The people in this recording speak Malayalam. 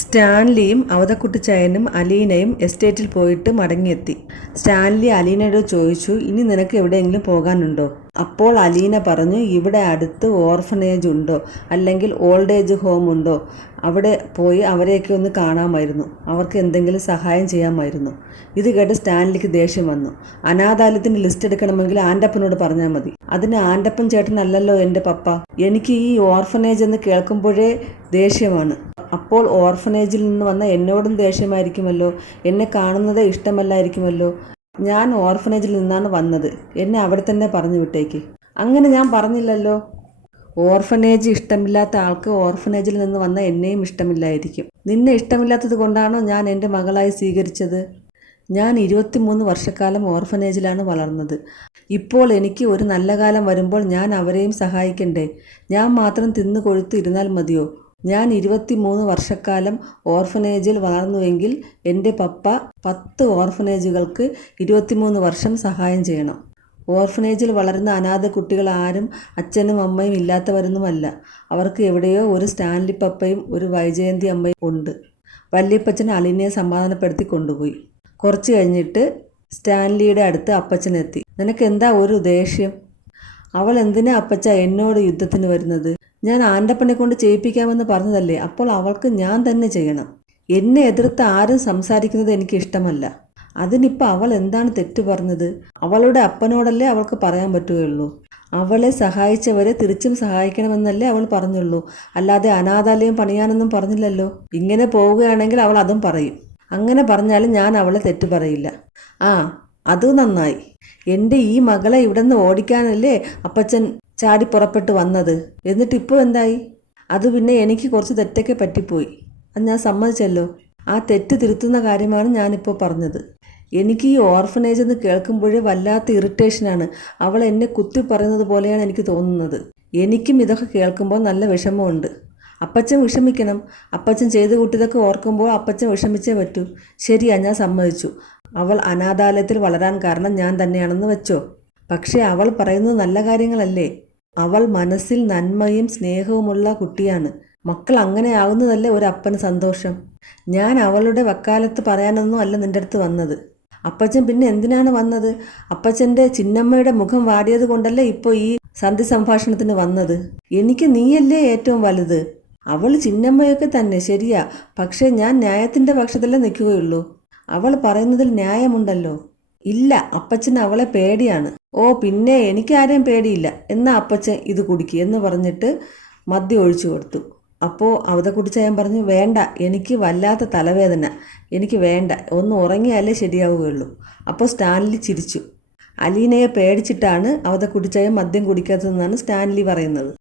സ്റ്റാൻലിയും അവതക്കുട്ടിച്ചായനും അലീനയും എസ്റ്റേറ്റിൽ പോയിട്ട് മടങ്ങിയെത്തി. സ്റ്റാൻലി അലീനയോട് ചോദിച്ചു, ഇനി നിനക്ക് എവിടെയെങ്കിലും പോകാനുണ്ടോ? അപ്പോൾ അലീന പറഞ്ഞു, ഇവിടെ അടുത്ത് ഓർഫനേജ് ഉണ്ടോ, അല്ലെങ്കിൽ ഓൾഡ് ഏജ് ഹോം ഉണ്ടോ? അവിടെ പോയി അവരെയൊക്കെ ഒന്ന് കാണാമായിരുന്നു. അവർക്ക് എന്തെങ്കിലും സഹായം ചെയ്യാമായിരുന്നു. ഇത് കേട്ട് സ്റ്റാൻലിക്ക് ദേഷ്യം വന്നു. അനാഥാലയത്തിൻ്റെ ലിസ്റ്റ് എടുക്കണമെങ്കിൽ ആൻ്റപ്പനോട് പറഞ്ഞാൽ മതി. അതിന് ആൻ്റപ്പൻ ചേട്ടനല്ലല്ലോ എൻ്റെ പപ്പ. എനിക്ക് ഈ ഓർഫനേജ് എന്ന് കേൾക്കുമ്പോഴേ ദേഷ്യമാണ്. അപ്പോൾ ഓർഫനേജിൽ നിന്ന് വന്ന എന്നോടും ദേഷ്യമായിരിക്കുമല്ലോ. എന്നെ കാണുന്നതേ ഇഷ്ടമല്ലായിരിക്കുമല്ലോ. ഞാൻ ഓർഫനേജിൽ നിന്നാണ് വന്നത്. എന്നെ അവിടെ തന്നെ പറഞ്ഞു വിട്ടേക്ക്. അങ്ങനെ ഞാൻ പറഞ്ഞില്ലല്ലോ. ഓർഫനേജ് ഇഷ്ടമില്ലാത്ത ആൾക്ക് ഓർഫനേജിൽ നിന്ന് വന്ന എന്നെയും ഇഷ്ടമില്ലായിരിക്കും. നിന്നെ ഇഷ്ടമില്ലാത്തത് കൊണ്ടാണോ ഞാൻ എൻ്റെ മകളായി സ്വീകരിച്ചത്? ഞാൻ 23 വർഷക്കാലം ഓർഫനേജിലാണ് വളർന്നത്. ഇപ്പോൾ എനിക്ക് ഒരു നല്ല കാലം വരുമ്പോൾ ഞാൻ അവരെയും സഹായിക്കണ്ടേ? ഞാൻ മാത്രം തിന്നു കൊഴുത്ത് ഇരുന്നാൽ മതിയോ? ഞാൻ 23 വർഷക്കാലം ഓർഫനേജിൽ വളർന്നുവെങ്കിൽ എൻ്റെ പപ്പ 10 ഓർഫനേജുകൾക്ക് 23 വർഷം സഹായം ചെയ്യണം. ഓർഫനേജിൽ വളരുന്ന അനാഥ കുട്ടികൾ ആരും അച്ഛനും അമ്മയും ഇല്ലാത്തവരൊന്നുമല്ല. അവർക്ക് എവിടെയോ ഒരു സ്റ്റാൻലി പപ്പയും ഒരു വൈജയന്തി അമ്മയും ഉണ്ട്. വല്യപ്പച്ചൻ അലീനയെ സമാധാനപ്പെടുത്തി കൊണ്ടുപോയി. കുറച്ച് കഴിഞ്ഞിട്ട് സ്റ്റാൻലിയുടെ അടുത്ത് അപ്പച്ചനെത്തി. നിനക്ക് എന്താ ഒരു ദേഷ്യം? അവൾ എന്തിനാ അപ്പച്ച എന്നോട് യുദ്ധത്തിന് വരുന്നത്? ഞാൻ ആൻ്റപ്പനെ കൊണ്ട് ചെയ്യിപ്പിക്കാമെന്ന് പറഞ്ഞതല്ലേ. അപ്പോൾ അവൾക്ക് ഞാൻ തന്നെ ചെയ്യണം. എന്നെ എതിർത്ത് ആരും സംസാരിക്കുന്നത് എനിക്ക് ഇഷ്ടമല്ല. അതിനിപ്പോൾ അവൾ എന്താണ് തെറ്റ് പറഞ്ഞത്? അവളുടെ അപ്പനോടല്ലേ അവൾക്ക് പറയാൻ പറ്റുകയുള്ളൂ. അവളെ സഹായിച്ചവരെ തിരിച്ചും സഹായിക്കണമെന്നല്ലേ അവൾ പറഞ്ഞുള്ളൂ. അല്ലാതെ അനാഥാലയം പണിയാനൊന്നും പറഞ്ഞില്ലല്ലോ. ഇങ്ങനെ പോവുകയാണെങ്കിൽ അവൾ അതും പറയും. അങ്ങനെ പറഞ്ഞാലും ഞാൻ അവളെ തെറ്റ് പറയില്ല. ആ, അത് നന്നായി. എൻ്റെ ഈ മകളെ ഇവിടെ നിന്ന് ഓടിക്കാനല്ലേ അപ്പച്ചൻ ചാടി പുറപ്പെട്ട് വന്നത്. എന്നിട്ടിപ്പോൾ എന്തായി? അത് പിന്നെ എനിക്ക് കുറച്ച് തെറ്റൊക്കെ പറ്റിപ്പോയി. അത് ഞാൻ സമ്മതിച്ചല്ലോ. ആ തെറ്റ് തിരുത്തുന്ന കാര്യമാണ് ഞാനിപ്പോൾ പറഞ്ഞത്. എനിക്ക് ഈ ഓർഫനേജ് എന്ന് കേൾക്കുമ്പോഴേ വല്ലാത്ത ഇറിറ്റേഷനാണ്. അവൾ എന്നെ കുത്തി പറയുന്നത് പോലെയാണ് എനിക്ക് തോന്നുന്നത്. എനിക്കും ഇതൊക്കെ കേൾക്കുമ്പോൾ നല്ല വിഷമമുണ്ട്. അപ്പച്ചൻ വിഷമിക്കണം. അപ്പച്ചൻ ചെയ്തു കൂട്ടിയതൊക്കെ ഓർക്കുമ്പോൾ അപ്പച്ചൻ വിഷമിച്ചേ പറ്റൂ. ശരിയാ, ഞാൻ സമ്മതിച്ചു. അവൾ അനാഥാലയത്തിൽ വളരാൻ കാരണം ഞാൻ തന്നെയാണെന്ന് വെച്ചോ. പക്ഷേ അവൾ പറയുന്നത് നല്ല കാര്യങ്ങളല്ലേ. അവൾ മനസ്സിൽ നന്മയും സ്നേഹവുമുള്ള കുട്ടിയാണ്. മക്കൾ അങ്ങനെ ആകുന്നതല്ലേ ഒരപ്പന് സന്തോഷം. ഞാൻ അവളുടെ വക്കാലത്ത് പറയാനൊന്നും അല്ല നിൻ്റെ അടുത്ത് വന്നത്. അപ്പച്ചൻ പിന്നെ എന്തിനാണ് വന്നത്? അപ്പച്ചൻ്റെ ചിന്നമ്മയുടെ മുഖം വാടിയത് കൊണ്ടല്ലേ ഇപ്പോൾ ഈ സന്ധി സംഭാഷണത്തിന് വന്നത്. എനിക്ക് നീയല്ലേ ഏറ്റവും വലുത്. അവൾ ചിന്നമ്മയൊക്കെ തന്നെ ശരിയാ. പക്ഷേ ഞാൻ ന്യായത്തിൻ്റെ പക്ഷത്തല്ലേ നിൽക്കുകയുള്ളൂ. അവൾ പറയുന്നതിൽ ന്യായമുണ്ടല്ലോ. ഇല്ല, അപ്പച്ചന് അവളെ പേടിയാണ്. ഓ പിന്നെ എനിക്കാരെയും പേടിയില്ല. എന്നാ അപ്പച്ചൻ ഇത് കുടിക്കുക എന്ന് പറഞ്ഞിട്ട് മദ്യം ഒഴിച്ചു കൊടുത്തു. അപ്പോൾ അവതക്കുട്ടിച്ചായൻ പറഞ്ഞു, വേണ്ട, എനിക്ക് വല്ലാത്ത തലവേദന, എനിക്ക് വേണ്ട, ഒന്ന് ഉറങ്ങിയാലേ ശരിയാവുകയുള്ളൂ. അപ്പോൾ സ്റ്റാൻലി ചിരിച്ചു. അലീനയെ പേടിച്ചിട്ടാണ് അവതക്കുട്ടിച്ചായൻ മദ്യം കുടിക്കാത്തതെന്നാണ് സ്റ്റാൻലി പറയുന്നത്.